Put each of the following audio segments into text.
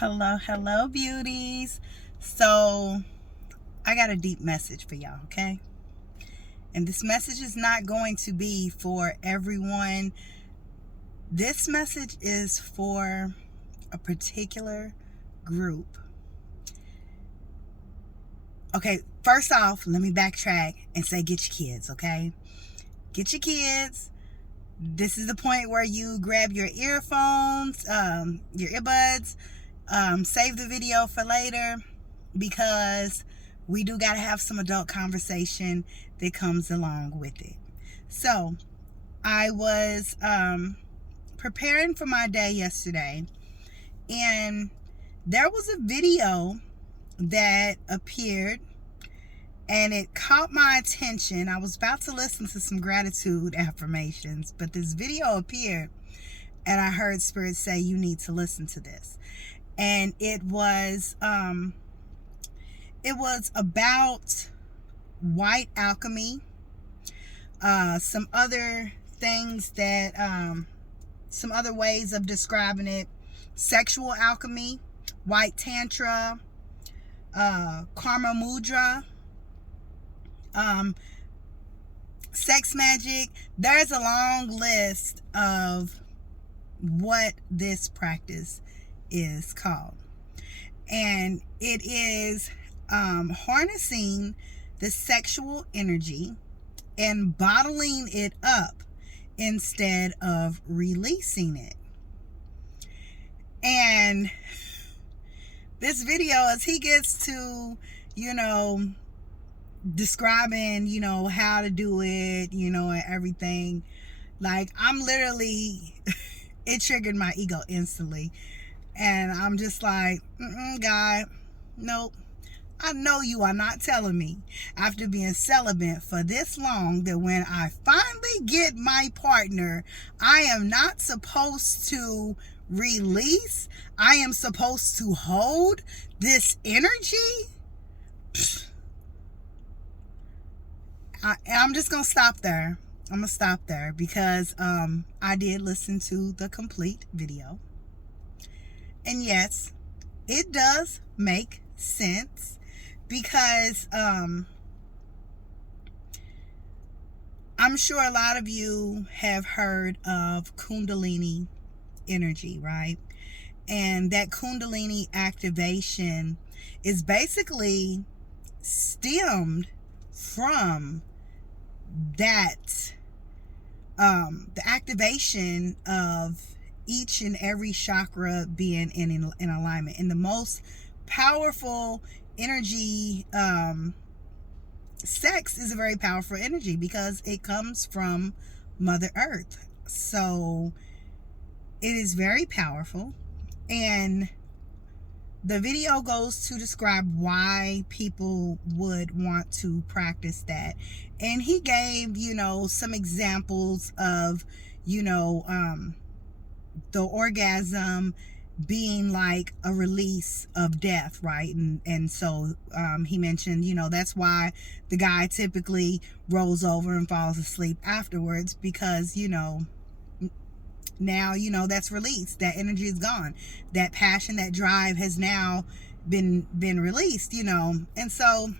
Hello, beauties. So, I got a deep message for y'all, okay? And this message is not going to be for everyone. This message is for a particular group. Okay, first off, let me backtrack and say get your kids, okay? Get your kids. This is the point where you grab your earphones, your earbuds, save the video for later, because we do got to have some adult conversation that comes along with it. So I was preparing for my day yesterday, and there was a video that appeared, and it caught my attention. I was about to listen to some gratitude affirmations, but this video appeared, and I heard Spirit say, you need to listen to this. And it was about white alchemy, some other things that, some other ways of describing it: sexual alchemy, white tantra, karma mudra, sex magic. There's a long list of what this practice is called, and it is harnessing the sexual energy and bottling it up instead of releasing it. And this video, as he gets to, describing, how to do it, and everything, like, I'm literally, it triggered my ego instantly. And I'm just like, God, nope. I know you are not telling me, after being celibate for this long, that when I finally get my partner, I am not supposed to release. I am supposed to hold this energy. I'm just going to stop there. I'm going to stop there because I did listen to the complete video. And yes, it does make sense, because I'm sure a lot of you have heard of Kundalini energy, right? And that Kundalini activation is basically stemmed from that, the activation of each and every chakra being in alignment. And the most powerful energy, sex is a very powerful energy because it comes from Mother Earth. So it is very powerful. And the video goes to describe why people would want to practice that. And he gave, some examples of, the orgasm being like a release of death, right? And so he mentioned, that's why the guy typically rolls over and falls asleep afterwards, because now that's released. That energy is gone. That passion, that drive has now been released, and so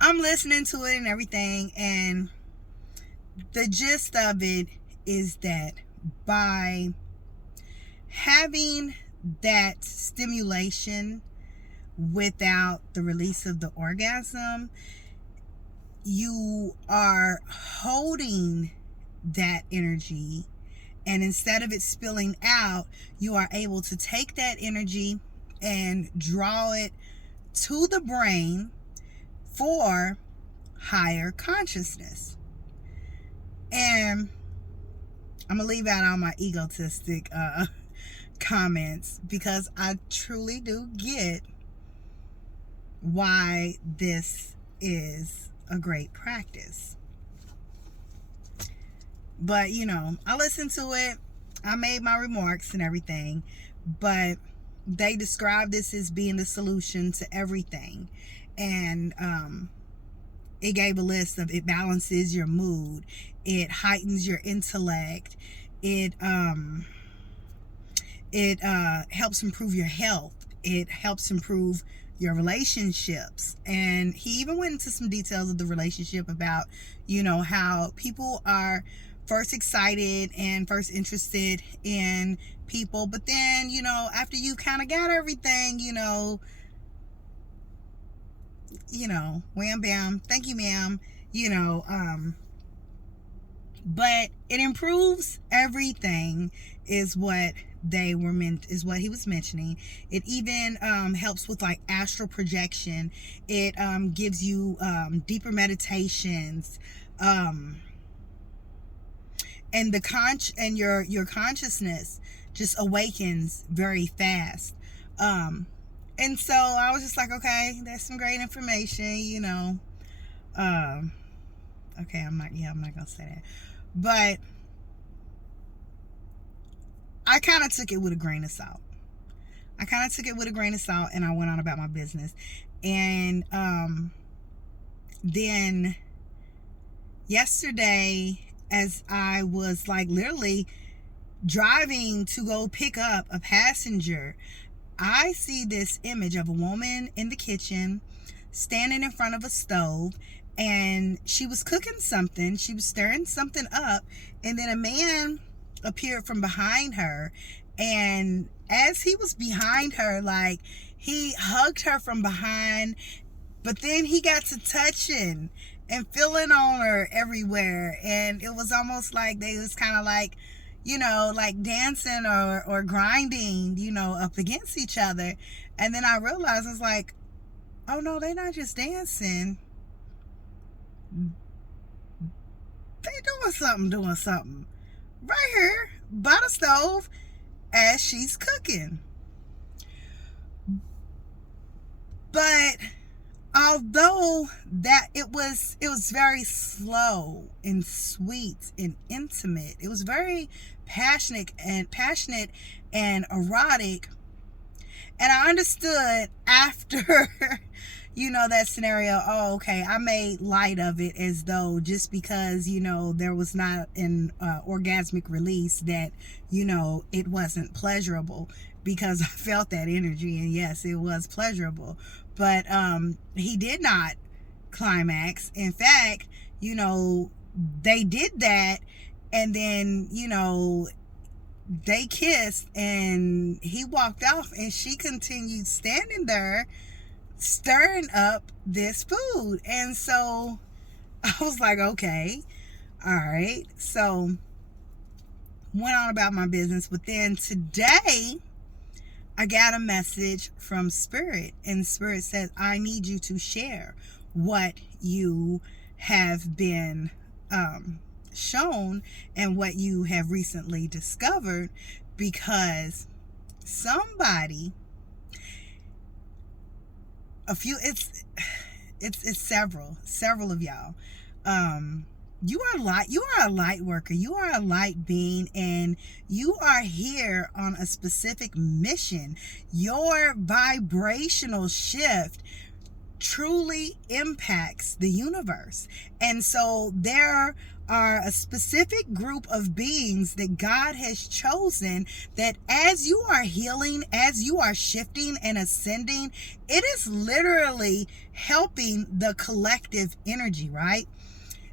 I'm listening to it and everything, and the gist of it is that by having that stimulation without the release of the orgasm, you are holding that energy, and instead of it spilling out, you are able to take that energy and draw it to the brain for higher consciousness. And I'm gonna leave out all my egotistic comments, because I truly do get why this is a great practice. But I listened to it, I made my remarks and everything, but they describe this as being the solution to everything. And it gave a list of, it balances your mood, it heightens your intellect, it It helps improve your health. It helps improve your relationships. And he even went into some details of the relationship about, how people are first excited and first interested in people, but then, after you kind of got everything, wham bam, thank you ma'am, but it improves everything, is what he was mentioning. It even helps with like astral projection. It gives you deeper meditations, and your consciousness just awakens very fast. And so I was just like, okay, that's some great information, okay, I'm not gonna say that, but I kind of took it with a grain of salt. And I went on about my business. And then yesterday, as I was like literally driving to go pick up a passenger, I see this image of a woman in the kitchen standing in front of a stove, and she was cooking something. She was stirring something up, and then a man appeared from behind her, and as he was behind her, like, he hugged her from behind, but then he got to touching and feeling on her everywhere, and it was almost like they was kind of like, like dancing or grinding, up against each other. And then I realized, I was like, oh no, they're not just dancing, they doing something right here by the stove as she's cooking. But although that it was very slow and sweet and intimate, it was very passionate and erotic, and I understood after that scenario, oh, okay, I made light of it as though just because, there was not an orgasmic release, that, it wasn't pleasurable, because I felt that energy, and yes, it was pleasurable. But he did not climax. In fact, they did that, and then, they kissed, and he walked off, and she continued standing there stirring up this food. And so I was like, okay, all right. So went on about my business. But then today I got a message from Spirit, and Spirit says, I need you to share what you have been shown and what you have recently discovered, because somebody, it's several of y'all, you are a light worker, you are a light being, and you are here on a specific mission. Your vibrational shift truly impacts the universe. And so there are a specific group of beings that God has chosen, that as you are healing, as you are shifting and ascending, it is literally helping the collective energy, right?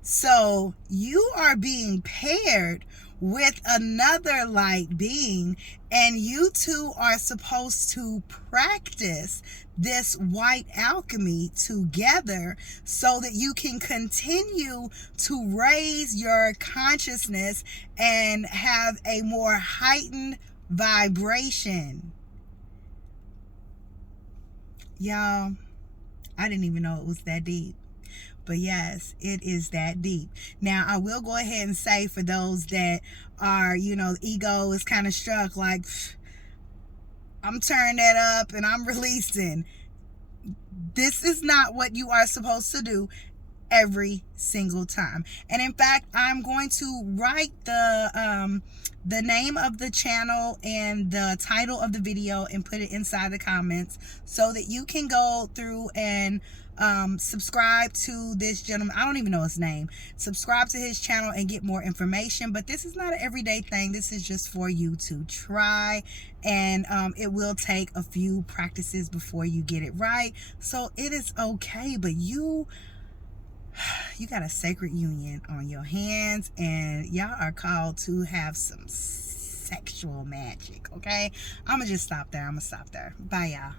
So you are being paired with another light being, and you two are supposed to practice this white alchemy together so that you can continue to raise your consciousness and have a more heightened vibration. Y'all, I didn't even know it was that deep. But yes, it is that deep. Now, I will go ahead and say, for those that are, ego is kind of struck, like, I'm turning that up and I'm releasing. This is not what you are supposed to do. every single time. And in fact, I'm going to write the name of the channel and the title of the video and put it inside the comments so that you can go through and subscribe to this gentleman. I don't even know his name. Subscribe to his channel and get more information. But this is not an everyday thing. This is just for you to try, and it will take a few practices before you get it right. So it is okay, but you got a sacred union on your hands, and y'all are called to have some sexual magic. Okay, I'm gonna just stop there. Bye, y'all.